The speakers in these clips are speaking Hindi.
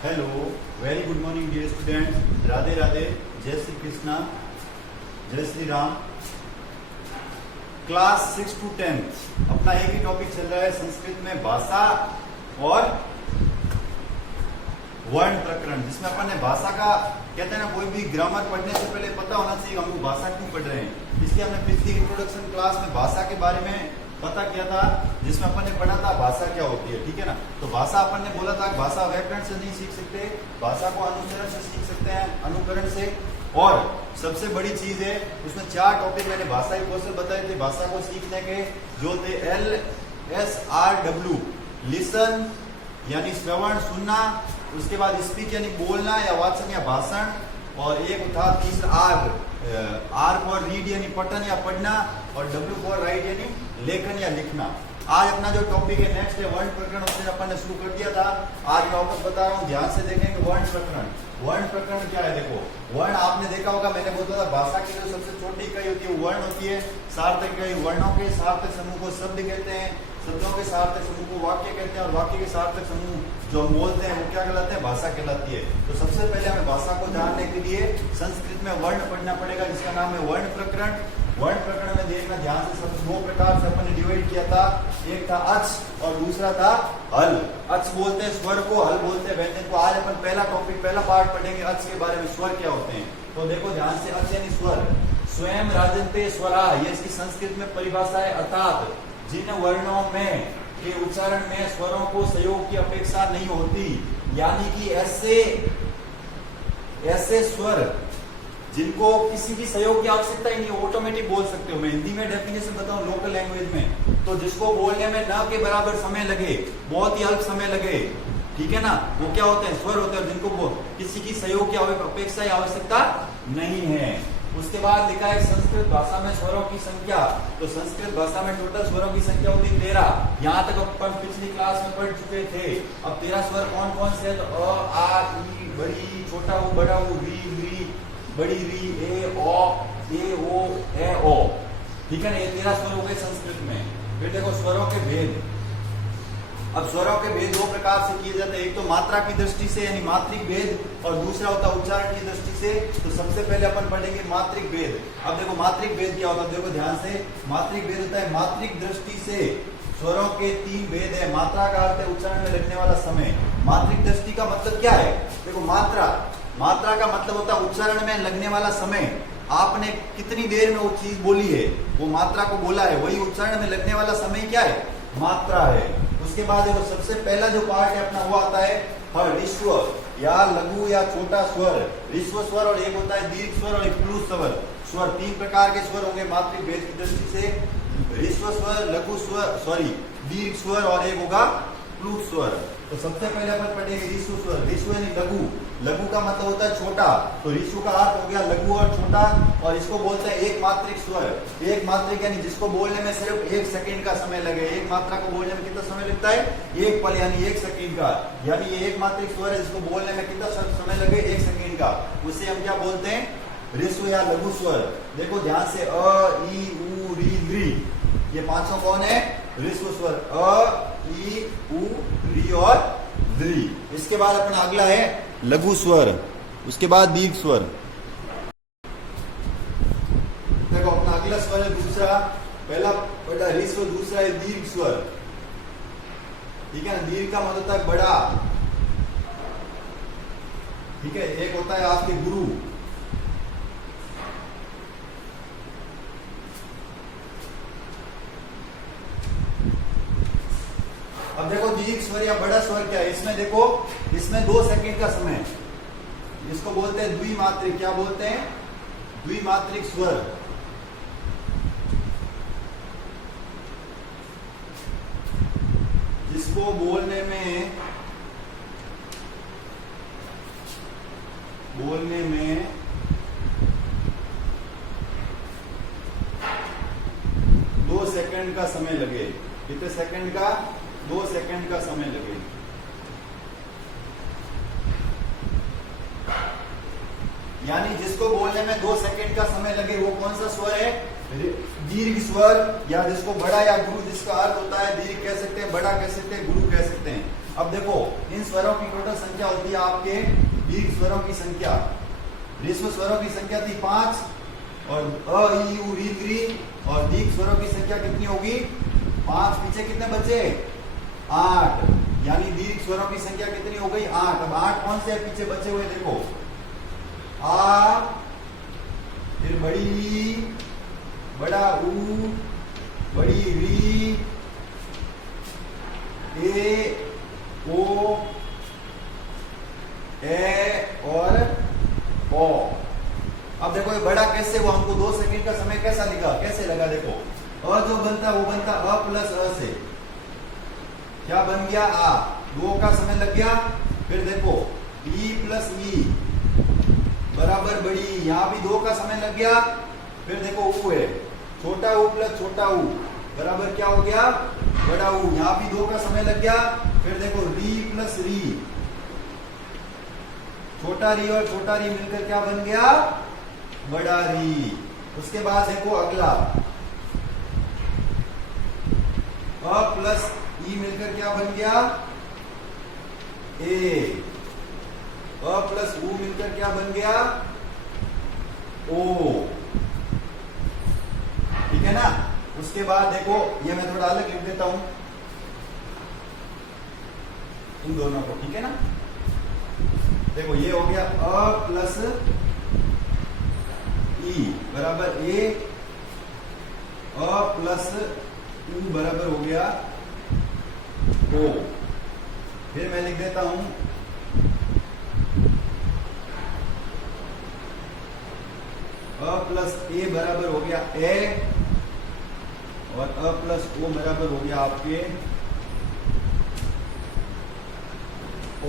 Hello, very good morning dear student. Radhe Radhe, जय श्री कृष्णा, जय श्री राम। क्लास 6 to 10 अपना एक ही टॉपिक चल रहा है संस्कृत में भाषा और वर्ण प्रकरण, जिसमें अपन ने भाषा का कहते हैं ना, कोई भी ग्रामर पढ़ने से पहले पता होना चाहिए हम लोग भाषा क्यों पढ़ रहे हैं। इसलिए हमने पिछली इंट्रोडक्शन क्लास में भाषा के बारे में पता किया था, जिसमें अपन ने पढ़ा था भाषा क्या होती है। ठीक है ना, तो भाषा अपन ने बोला था भाषा व्याकरण से नहीं सीख सकते, भाषा को अनुचरण से सीख सकते हैं, अनुकरण से। और सबसे बड़ी चीज है उसमें 4 टॉपिक मैंने भाषा के कौशल बताए थे भाषा को सीखने के, जो थे LSRW, लिसन यानी श्रवण सुनना, उसके बाद स्पीच यानी बोलना या वाचन या भाषण, और एक था तीसरा R फॉर रीड यानी पठन या पढ़ना, और W फॉर राइट यानी लेखन या लिखना। आज अपना जो टॉपिक है नेक्स्ट है वर्ण प्रकरण, उससे अपन ने शुरू कर दिया था। आज मैं वापस बता रहा हूँ, ध्यान से देखेंगे। वर्ण प्रकरण, वर्ण प्रकरण क्या है? देखो, वर्ण आपने देखा होगा, मैंने बोला था भाषा की जो सबसे छोटी इकाई होती है वो वर्ण होती है। सार्थक इकाई, वर्णों के सार्थक समूह को शब्द कहते हैं, शब्दों के सार्थक समूह को वाक्य कहते हैं, और वाक्य के सार्थक समूह जो हम बोलते हैं वो क्या कहलाते हैं? भाषा कहलाती है। तो सबसे पहले हमें भाषा को जानने के लिए संस्कृत में वर्ण पढ़ना पड़ेगा, जिसका नाम है वर्ण प्रकरण। वर्ण प्रकरण में देखना ध्यान से, सब 2 प्रकार से अपन ने डिवाइड किया था। एक था अच और दूसरा था हल। अच बोलते हैं स्वर को, हल बोलते हैं व्यंजन को। आज अपन पहला टॉपिक, पहला पार्ट पढ़ेंगे अच के बारे में, स्वर क्या होते हैं। तो देखो ध्यान से, अच यानी स्वर, स्वयं राजन्ते स्वरा, ये इसकी संस्कृत में परिभाषा है। अर्थात जिन वर्णों में के उच्चारण में स्वरों को सहयोग की अपेक्षा नहीं होती, यानी कि ऐसे स्वर जिनको किसी भी सहयोग की आवश्यकता ही नहीं, ऑटोमेटिक बोल सकते हो। मैं हिंदी में डेफिनेशन बताऊं लोकल लैंग्वेज में, तो जिसको बोलने में न के बराबर समय लगे, बहुत ही अल्प समय लगे, ठीक है ना, वो क्या होते हैं? स्वर होते हैं, जिनको किसी की सहयोग की अपेक्षा या आवश्यकता नहीं है। उसके बाद लिखा है संस्कृत भाषा में स्वरों की संख्या। तो संस्कृत भाषा में टोटल स्वरों की संख्या होती है 13। यहाँ तक अपन पिछली क्लास में पढ़ चुके थे। अब 13 स्वर कौन कौन से? तो अ, आ, ई, बड़ी, छोटा ऊ, बड़ा ऊ, री, बड़ी री, ए, ओ, ए, ओ। ठीक है ना, ये 13 स्वर हो गए संस्कृत में। फिर देखो स्वरों के भेद। अब स्वरों के भेद 2 प्रकार से किए जाते हैं, एक तो मात्रा की दृष्टि से यानी मात्रिक भेद, और दूसरा होता है उच्चारण की दृष्टि से। तो सबसे पहले अपन पढ़ेंगे मात्रिक भेद। अब देखो मात्रिक भेद क्या होता है, देखो ध्यान से। मात्रिक भेद होता है मात्रिक दृष्टि से स्वरों के 3 भेद है। मात्रा का अर्थ है उच्चारण में लगने वाला समय। मात्रिक दृष्टि का मतलब क्या है? देखो मात्रा का मतलब होता है उच्चारण में लगने वाला समय। आपने कितनी देर में वो चीज बोली है, वो मात्रा को बोला है, वही उच्चारण में लगने वाला समय क्या है? मात्रा है। उसके बाद देखो सबसे पहला जो पार्ट है अपना, वो आता है ह्रस्व या लघु या छोटा स्वर। ह्रस्व स्वर, और एक होता है दीर्घ स्वर और एक प्लुत स्वर। 3 प्रकार के स्वर होंगे मात्रिक भेद की दृष्टि से। ह्रस्व स्वर, लघु स्वर, दीर्घ स्वर, और एक होगा प्लुत स्वर। तो सबसे पहले अपन पढ़ेंगे ह्रस्व स्वर। ह्रस्व यानी लघु, लघु का मतलब होता है छोटा, तो ह्रस्व का अर्थ हो गया लघु और छोटा, और इसको बोलते हैं एक मात्रिक स्वर। एक मात्रिक यानी जिसको बोलने में सिर्फ 1 सेकंड का समय लगे। एक मात्रा को बोलने में कितना समय लगता है? 1 पल यानी 1 सेकंड का। यानी ये एक मात्रिक स्वर है जिसको बोलने में कितना समय लगे? 1 सेकंड का। उसे हम क्या बोलते हैं? ह्रस्व या लघु स्वर। देखो ध्यान से, अ, ई, उ, री, री, ये 5 कौन है? ह्रस्व स्वर, अ, ई, उ, री और री। इसके बाद अपना अगला है लघु स्वर, उसके बाद दीर्घ स्वर। देखो अपना अगला स्वर है दूसरा, पहला बड़ा ह्रस्व, दूसरा है दीर्घ स्वर। ठीक है ना, दीर्घ का मतलब होता है बड़ा। ठीक है, एक होता है आपके गुरु। अब देखो दीर्घ स्वर या बड़ा स्वर क्या है? इसमें देखो, इसमें 2 सेकंड का समय, जिसको बोलते हैं द्विमात्रिक। क्या बोलते हैं? द्विमात्रिक स्वर। जिसको बोलने में 2 सेकंड का समय लगे। कितने सेकंड का? 2 सेकंड का समय लगे। यानी जिसको बोलने में 2 सेकंड का समय लगे वो कौन सा स्वर है? दीर्घ स्वर, या जिसको बड़ा या गुरु, जिसका अर्थ होता है दीर्घ कह सकते हैं, बड़ा कह सकते हैं, गुरु कह सकते हैं। अब देखो इन स्वरों की टोटल संख्या होती है आपके दीर्घ स्वरों की संख्या। ह्रस्व स्वरों की संख्या थी 5 और अ ई उ री री, और दीर्घ स्वरों की संख्या कितनी होगी 5, पीछे कितने बचे 8, यानी दीर्घ स्वरों की संख्या कितनी हो गई 8। अब 8 कौन से पीछे बचे हुए देखो, आ, फिर बड़ी, बड़ा ऊ, बड़ी री, ए, ओ, ए और ओ। अब देखो ये बड़ा कैसे हुआ, हमको 2 सेकंड का समय कैसा लिखा, कैसे लगा देखो, अ जो बनता वो बनता अ प्लस अ से क्या बन गया आ, 2 का समय लग गया। फिर देखो ई प्लस ई बराबर बड़ी, यहां भी 2 का समय लग गया। फिर देखो ऊ है, छोटा ऊ प्लस छोटा ऊ बराबर क्या हो गया बड़ा ऊ, यहां भी 2 का समय लग गया। फिर देखो री प्लस री, छोटा री और छोटा री मिलकर क्या बन गया बड़ा री। उसके बाद देखो अगला अ प्लस ई मिलकर क्या बन गया ए, अ प्लस ऊ मिलकर क्या बन गया ओ, ठीक है ना। उसके बाद देखो ये मैं थोड़ा अलग लिख देता हूं इन दोनों को, ठीक है ना। देखो ये हो गया अ प्लस ई बराबर ए, अ प्लस यू बराबर हो गया ओ। फिर मैं लिख देता हूं अ प्लस ए बराबर हो गया ए, और अ प्लस ओ बराबर हो गया आपके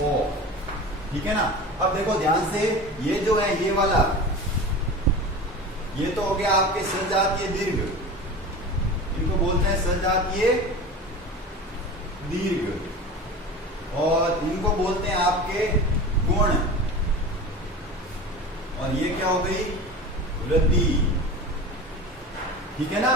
ओ, ठीक है ना। अब देखो ध्यान से, ये जो है ये वाला, ये तो हो गया आपके सजातीय दीर्घ, इनको बोलते हैं सजातीय दीर्घ, और इनको बोलते हैं आपके गुण, और ये क्या हो गई वृद्धि, ठीक है ना।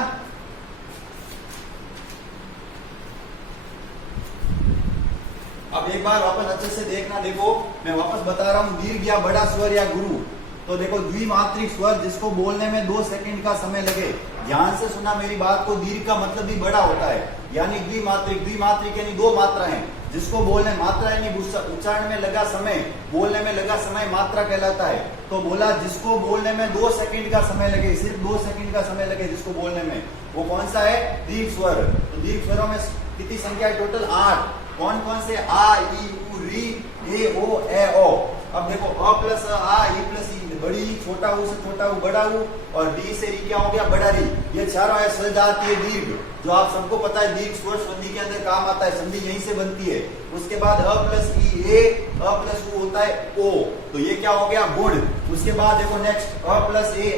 अब एक बार वापस अच्छे से देखना, देखो मैं वापस बता रहा हूं, दीर्घ या बड़ा स्वर या गुरु, तो देखो द्विमात्रिक स्वर जिसको बोलने में 2 सेकंड का समय लगे, ध्यान से सुना मेरी बात को, दीर्घ का मतलब भी बड़ा होता है, यानी द्विमात्रिक, द्विमात्रिक यानी 2 मात्राएं, जिसको बोलने मात्रा यानी उच्चारण में लगा समय, बोलने में लगा समय मात्रा कहलाता है। तो बोला जिसको बोलने में 2 सेकंड का समय लगे, सिर्फ 2 सेकंड का समय लगे जिसको बोलने में, वो कौन सा है दीर्घ स्वर। तो दीर्घ स्वरों में कितनी संख्या है टोटल 8, कौन कौन से आ ई उ री ए ओ ए ओ। अब देखो अ प्लस आ, ई प्लस ई बड़ी, छोटा ऊ से छोटा ऊ बड़ा ऊ, और डी से री क्या हो गया बड़ा री। ये चारों है सजातीय दीर्घ, जो आप सबको पता है दीर्घ स्वर संधि के अंदर काम आता है, संधि यहीं से बनती है। उसके बाद अ प्लस ई ए, अ प्लस ऊ होता है ओ, तो ये क्या हो गया गुण। उसके बाद देखो नेक्स्ट अ प्लस ए,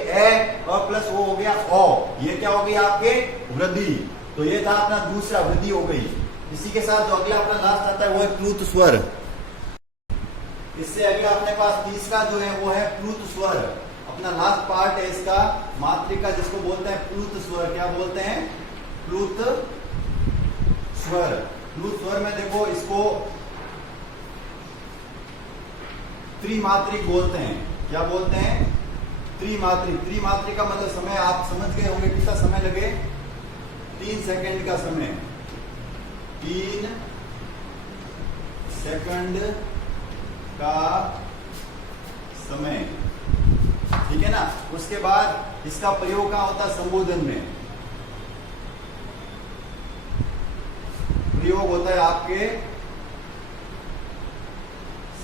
अ प्लस ओ हो गया ओ, ये क्या हो गई आपके वृद्धि। तो ये था अपना दूसरा, वृद्धि हो गई। इसी के साथ जो अगला अपना लास्ट आता है वो है प्लुत स्वर। इससे अगला अपने पास तीसरा जो है वो है प्लुत स्वर, अपना लास्ट पार्ट है इसका, मात्रिका जिसको बोलते हैं प्लुत स्वर। क्या बोलते हैं प्लुत स्वर। प्लुत स्वर में देखो इसको त्रिमात्रिक बोलते हैं। क्या बोलते हैं त्रिमात्रिक। त्रिमात्रिक का मतलब समय आप समझ गए होंगे, कितना समय लगे 3 सेकंड का समय, 3 सेकंड का समय, ठीक है ना। उसके बाद इसका प्रयोग कहां होता है संबोधन में, प्रयोग होता है आपके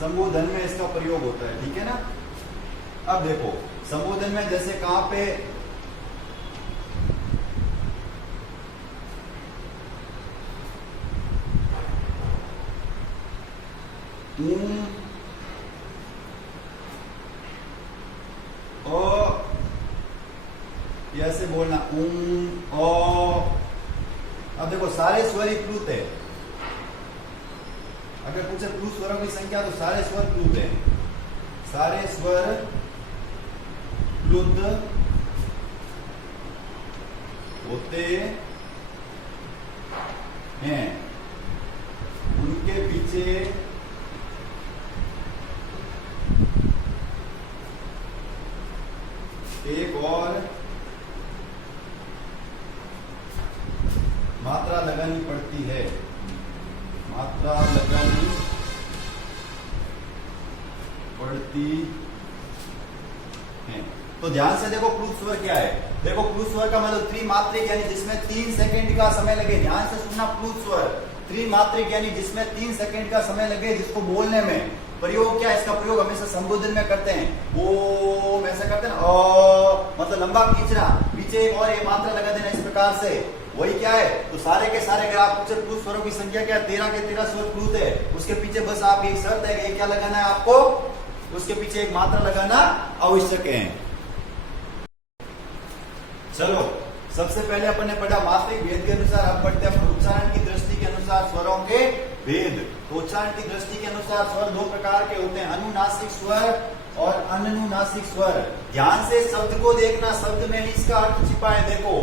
संबोधन में, इसका प्रयोग होता है, ठीक है ना। अब देखो संबोधन में जैसे कहां पे ऐसे बोलना ओ। अब देखो सारे स्वर ही प्लुत है, अगर पूछे प्लुत स्वरों की संख्या तो सारे स्वर प्लुत है, सारे स्वर प्लुत होते हैं। उनके पीछे पीछे एक और मात्रा लगानी पड़ती है, मात्रा लगानी पड़ती है। तो ध्यान से देखो प्लूत स्वर क्या है। देखो प्लूत स्वर का मतलब त्रिमात्रिक यानी जिसमें 3 सेकंड का समय लगे। ध्यान से सुनना, प्लूत स्वर त्रिमात्रिक यानी जिसमें 3 सेकंड का समय लगे, जिसको बोलने में प्रयोग क्या है, इसका प्रयोग हमेशा संबोधन में करते हैं। ओम ऐसा करते हैं ना, मतलब लंबा खींचना, पीछे एक और ये मात्रा लगा देना इस प्रकार से, वही क्या है। तो सारे के सारे अगर आप पूछे प्लूत स्वरों की संख्या क्या है, 13 के 13 स्वर प्लूत है। उसके पीछे बस आप एक शर्त है, ये क्या लगाना है आपको, उसके पीछे एक मात्रा लगाना आवश्यक है। चलो सबसे पहले अपन ने पढ़ा मात्रिक भेद के अनुसार, अब पढ़ते हैं उच्चारण की दृष्टि के अनुसार स्वरों के भेद। तो उच्चारण की दृष्टि के अनुसार स्वर दो प्रकार के होते हैं, अनुनासिक स्वर और अनुनासिक स्वर। ध्यान से शब्द को देखना, शब्द में ही इसका अर्थ छिपा है। देखो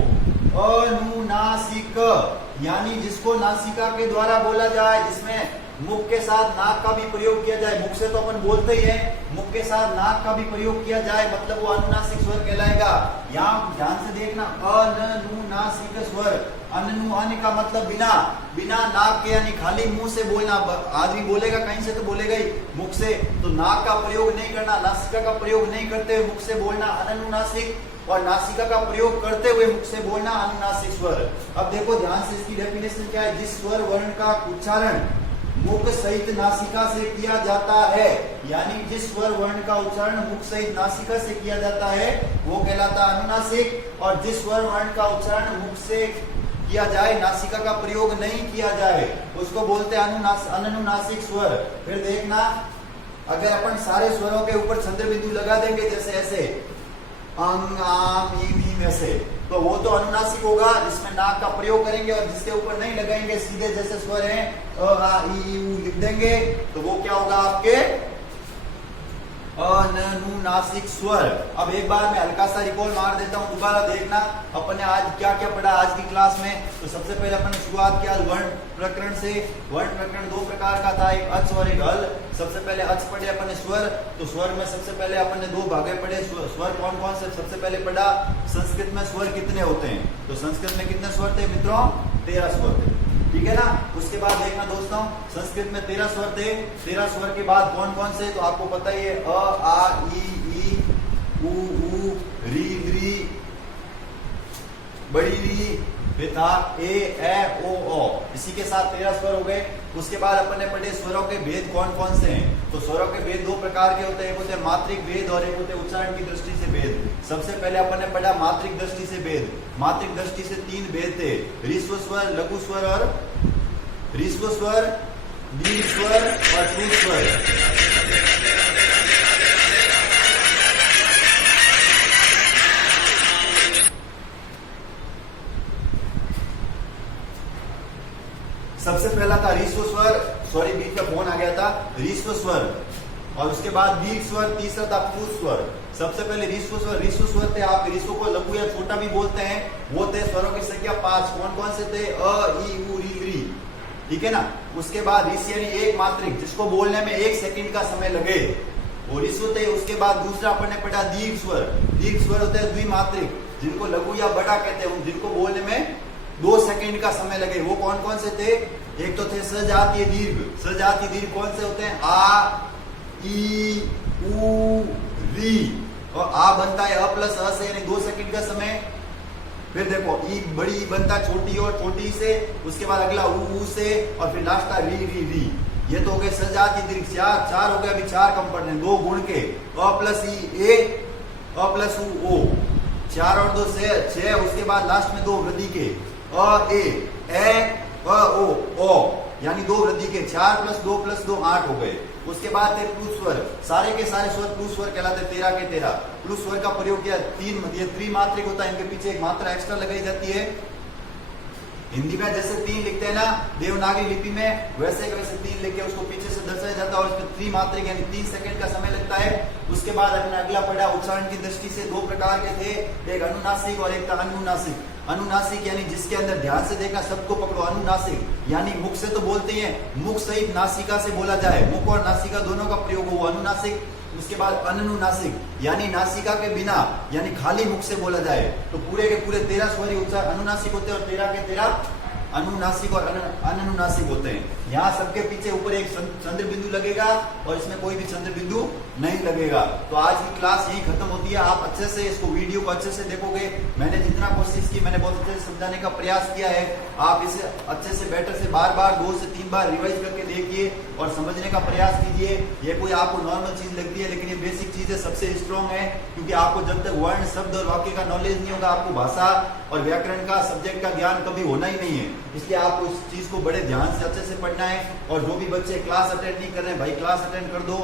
अनुनासिक यानी जिसको नासिका के द्वारा बोला जाए, जिसमें मुख के साथ नाक का भी प्रयोग किया जाए। मुख से तो अपन बोलते ही हैं, मुख के साथ नाक का भी प्रयोग किया जाए, मतलब वो अनुनासिक स्वर कहलाएगा। यहाँ ध्यान से देखना, अनुनासिक स्वर, अनु अन का मतलब बिना, बिना नाक के यानी खाली मुंह से बोलना। आदमी बोलेगा कहीं से तो बोलेगा ही मुख से, तो नाक का प्रयोग नहीं करना, नासिका का प्रयोग नहीं करते हुए मुख से बोलना अनुनासिक, और नासिका का प्रयोग करते हुए मुख से बोलना अनुनासिक स्वर। अब देखो ध्यान से इसकी डेफिनेशन क्या है। जिस स्वर वर्ण का उच्चारण मुख सहित नासिका से किया जाता है, यानी जिस स्वर वर्ण का उच्चारण मुख सहित नासिका से किया जाता है वो कहलाता है अनुनासिक। और जिस स्वर वर्ण का उच्चारण मुख से किया जाए, नासिका का प्रयोग नहीं किया जाए, उसको बोलते हैं अनुनासिक स्वर। फिर देखना, अगर अपन सारे स्वरों के ऊपर छंद बिंदु लगा देंगे, जैसे ऐसे अंग आम ईम ऐसे, तो वो तो अनुनासिक होगा, जिसमें नाक का प्रयोग करेंगे। और जिसके ऊपर नहीं लगाएंगे, सीधे जैसे स्वर हैं अ आ ई उ लिख देंगे, तो वो क्या होगा आपके अनुनासिक स्वर। अब एक बार मैं हल्का सा रिकॉल मार देता हूँ, दोबारा देखना अपन ने आज क्या क्या पढ़ा आज की क्लास में। तो सबसे पहले अपन ने शुरुआत किया वर्ण प्रकरण से। वर्ण प्रकरण दो प्रकार का था, एक अच और एक हल। सबसे पहले अच पढ़े अपन ने स्वर। तो स्वर में सबसे पहले अपन ने दो भागे पढ़े। स्वर कौन कौन से, सबसे पहले पढ़ा संस्कृत में स्वर कितने होते हैं। तो संस्कृत में कितने स्वर थे मित्रों, 13 स्वर थे, ठीक है ना। उसके बाद देखना दोस्तों, संस्कृत में 13 स्वर थे। 13 स्वर के बाद कौन कौन से, तो आपको पता ही है, अ आ ई उ री री, बड़ी री, बेटा ए ओ। इसी के साथ 13 स्वर हो गए। उसके बाद अपन ने पढ़े स्वरों के भेद कौन कौन से हैं। तो स्वरों के भेद दो प्रकार के होते हैं, एक होते हैं मात्रिक भेद और एक होते हैं उच्चारण की दृष्टि से भेद। सबसे पहले अपन ने पढ़ा मात्रिक दृष्टि से भेद। मात्रिक दृष्टि से 3 भेद थे, ह्रस्व स्वर, लघु स्वर और ह्रस्व स्वर, दीर्घ स्वर और प्लूत स्वर। सबसे पहला था ह्रस्व स्वर, सॉरी बीच का फोन आ गया था, ह्रस्व स्वर। और उसके बाद दीर्घ स्वर, तीसरा था प्लूत स्वर। सबसे पहले ह्रस्व स्वर। ह्रस्व स्वर थे, आप ह्रस्व को लघु या छोटा भी बोलते हैं, वो थे स्वरों की संख्या 5। कौन कौन से थे, अ ई उ री री, ठीक है ना। उसके बाद ऋषि यानी एक मात्रिक, जिसको बोलने में 1 सेकंड का समय लगे, वो ऋषि थे। उसके बाद दूसरा अपन ने पढ़ा दीर्घ स्वर। दीर्घ स्वर होते हैं द्विमात्रिक, जिनको लघु या बड़ा कहते हैं, जिनको बोलने में 2 सेकंड का समय लगे। वो कौन कौन से थे, एक तो थे सजातीय दीर्घ। सजातीय दीर्घ कौन से होते हैं, आ ई उ री, और आ बनता है अ प्लस अ से, यानी 2 सेकंड का समय। फिर देखो ई बड़ी बनता छोटी और छोटी से, उसके बाद अगला उ से, और फिर लास्ट का री री री। ये तो हो गए सजातीय दीर्घ। चार हो गए, अभी 4 कम पढ़ने, 2 गुण के, अ प्लस ई ए, अ प्लस उ ओ, 4 और 2 6। उसके बाद लास्ट में 2 वृद्धि के, अ ए अ ओ, यानी 2 वृद्धि के, 4 + 2 + 2 8 हो गए। उसके बाद थे प्लूत स्वर। सारे के सारे स्वर प्लूत स्वर कहलाते, 13 के 13। प्लूत स्वर का प्रयोग किया 3, ये त्रिमात्रिक होता है, इनके पीछे एक मात्रा एक्स्ट्रा लगाई जाती है। हिंदी में जैसे 3 लिखते हैं ना देवनागरी लिपि में, वैसे 3 लिख के उसको पीछे से दर्शाया जाता है, और इसमें त्रिमात्रिक यानी 3 सेकंड का समय लगता है। उसके बाद हमने अगला पढ़ा उच्चारण की दृष्टि से 2 प्रकार के थे, एक अनुनासिक और एक था अनुनासिक। अनुनासिक यानी जिसके अंदर, ध्यान से देखना, शब्द को पकड़ो, अनुनासिक यानी मुख से तो बोलते हैं, मुख सहित नासिका से बोला जाए, मुख और नासिका दोनों का प्रयोग हो, अनुनासिक। उसके बाद अनुनासिक यानी नासिका के बिना यानी खाली मुख से बोला जाए, तो पूरे के पूरे 13 स्वर उच्चार अनुनासिक होते हैं और 13 के 13 अनुनासिक और अनुनासिक होते हैं। यहाँ सबके पीछे ऊपर एक चंद्र बिंदु लगेगा और इसमें कोई भी चंद्र बिंदु नहीं लगेगा। तो आज की क्लास यही खत्म होती है। आप अच्छे से इसको वीडियो को अच्छे से देखोगे, मैंने जितना कोशिश की मैंने बहुत अच्छे से समझाने का प्रयास किया है। आप इसे अच्छे से बेटर से बार बार 2 से 3 बार रिवाइज करके देखिए और समझने का प्रयास कीजिए। ये कोई आपको नॉर्मल चीज लगती है लेकिन ये बेसिक चीज है, सबसे स्ट्रॉन्ग है, क्योंकि आपको जब तक वर्ण शब्द और वाक्य का नॉलेज नहीं होगा, आपको भाषा और व्याकरण का सब्जेक्ट का ज्ञान कभी होना ही नहीं है। इसलिए आपको इस चीज को बड़े ध्यान से अच्छे से पढ़ना है। और जो भी बच्चे क्लास अटेंड नहीं कर रहे हैं भाई, क्लास अटेंड कर दो,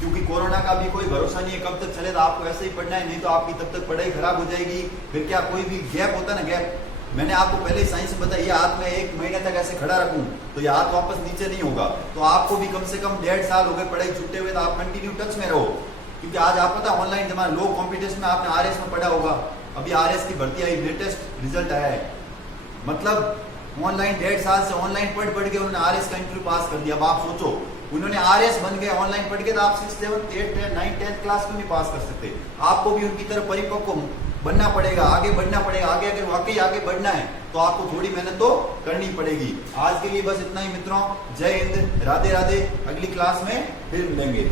क्योंकि कोरोना का भी कोई भरोसा नहीं है कब तक चले, तो आपको ऐसे ही पढ़ना है, नहीं तो आपकी तब तक पढ़ाई खराब हो जाएगी। फिर क्या कोई भी गैप होता है ना, गैप, मैंने आपको पहले साइंस में बताया, ये हाथ में 1 महीने तक ऐसे खड़ा रखूं तो ये हाथ वापस नीचे नहीं होगा। तो आपको भी कम से कम 1.5 साल हो गए पढ़ाई छूटे हुए, तो आप कंटिन्यू टच में रहो, क्योंकि आज आप पता ऑनलाइन जमाना, लो कॉम्पिटिशन में आपने आरएस में पढ़ा होगा, अभी आरएस की भर्ती आई, लेटेस्ट रिजल्ट आया है, मतलब ऑनलाइन 1.5 साल से ऑनलाइन पढ़ के उन्होंने आरएस का इंटरव्यू पास कर दिया। अब आप सोचो, उन्होंने आरएस बन गए ऑनलाइन पढ़ के, तो आप 6th 7th 8th 9th 10th class क्यों नहीं पास कर सकते? आपको भी उनकी तरह परिपक्व बनना पड़ेगा, आगे बढ़ना पड़ेगा। आगे अगर वाकई आगे बढ़ना है तो आपको थोड़ी मेहनत तो करनी पड़ेगी। आज के लिए बस इतना ही मित्रों, जय हिंद, राधे राधे। अगली क्लास में फिर मिलेंगे।